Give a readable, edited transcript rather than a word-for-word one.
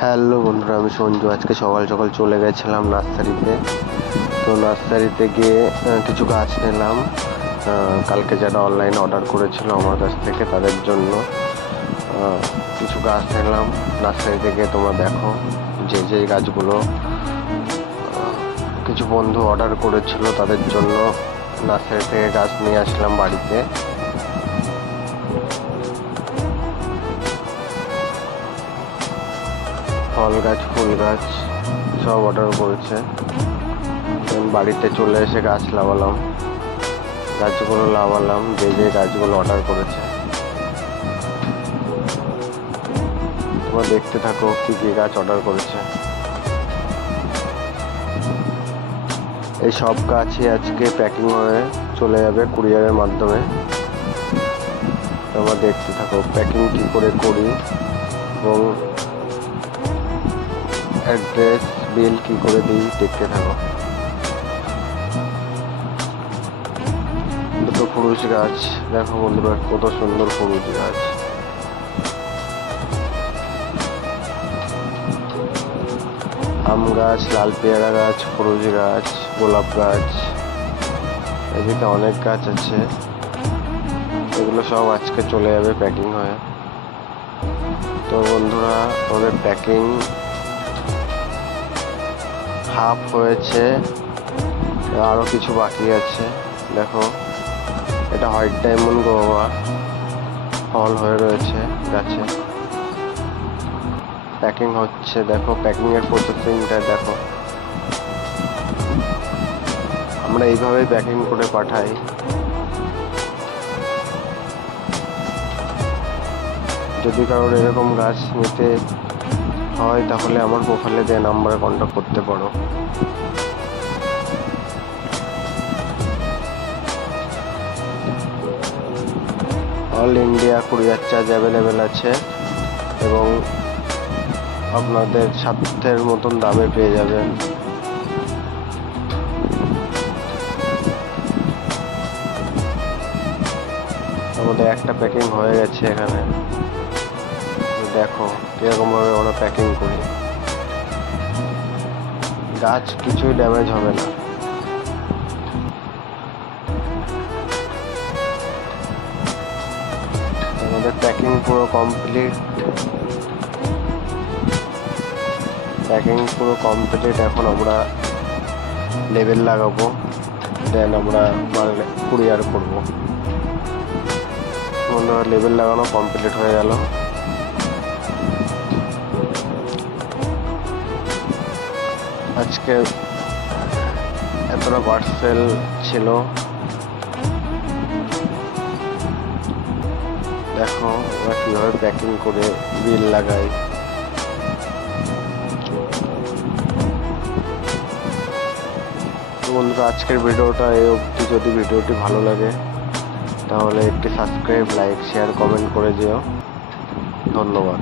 Hello বন্ধুরা, আমি সঞ্জু। আজকে সকাল সকাল চলে গেছিলাম নার্সারিতে। তো নার্সারিতে গিয়ে কিছু গাছ নিলাম। কালকে যারা অনলাইনে অর্ডার করেছিল আমার কাছ থেকে তাদের জন্য কিছু গাছ নিলাম নার্সারি থেকে। তোমরা দেখো যে গাছগুলো কিছু বন্ধু অর্ডার করেছিল তাদের জন্য নার্সারি থেকে গাছ নিয়ে আসলাম বাড়িতে। ফল গাছ, ফুল গাছ সব অর্ডার করেছে। বাড়িতে চলে এসে গাছ লাগালাম, গাছগুলো লাগালাম যে গাছগুলো অর্ডার করেছে। তোমরা দেখতে থাকো কি কি গাছ অর্ডার করেছে। এই সব গাছই আজকে প্যাকিং হয়ে চলে যাবে কুরিয়ারের মাধ্যমে। তোমরা দেখতে থাকো প্যাকিং কি করে করি এবং অ্যাড্রেস বিল কি করে দিই, দেখতে থাকো। দুটো ফুরুষ গাছ দেখো বন্ধুরা, কত সুন্দর ফুরুষ গাছ। আম গাছ, লাল পেয়ারা গাছ, ফুরুষ গাছ, গোলাপ গাছ, এদিকে অনেক গাছ আছে। এগুলো সব আজকে চলে যাবে প্যাকিং হয়ে। তো বন্ধুরা, ওদের প্যাকিং হাফ হয়েছে, আরো কিছু বাকি আছে। দেখো, এটা হোয়াইট ডায়মন্ড গোয়া ফল হয়ে রয়েছে গাছে। প্যাকিং হচ্ছে, দেখো প্যাকিং এর প্রসেসিংটা দেখো। আমরা এইভাবেই প্যাকিং করে পাঠাই। যদি কারোর এরকম গাছ নিতে হয় তাহলে আমার প্রোফাইলে দেওয়া নাম্বারে কন্ট্যাক্ট করতে পারো। All India courier charge available আছে এবং আপনাদের সাধ্যের মতন দামে পেয়ে যাবেন। আমাদের একটা প্যাকিং হয়ে গেছে এখানে। দেখো কিরকম ভাবে আমরা প্যাকিং করি। গাছ কিছুই ড্যামেজ হবে না। আমাদের প্যাকিং পুরো কমপ্লিট। এখন আমরা লেবেল লাগাবো, দেন আমরা মাল কুরিয়ার করবো। বন্ধুরা, লেবেল লাগানো কমপ্লিট হয়ে গেল। আজকে এতটা পার্সেল ছিল। দেখো আমরা কিভাবে প্যাকিং করে বিল লাগাই। বন্ধুরা, আজকের ভিডিওটা এই অবধি। যদি ভিডিওটি ভালো লাগে তাহলে একটি সাবস্ক্রাইব, লাইক, শেয়ার, কমেন্ট করে যেও। ধন্যবাদ।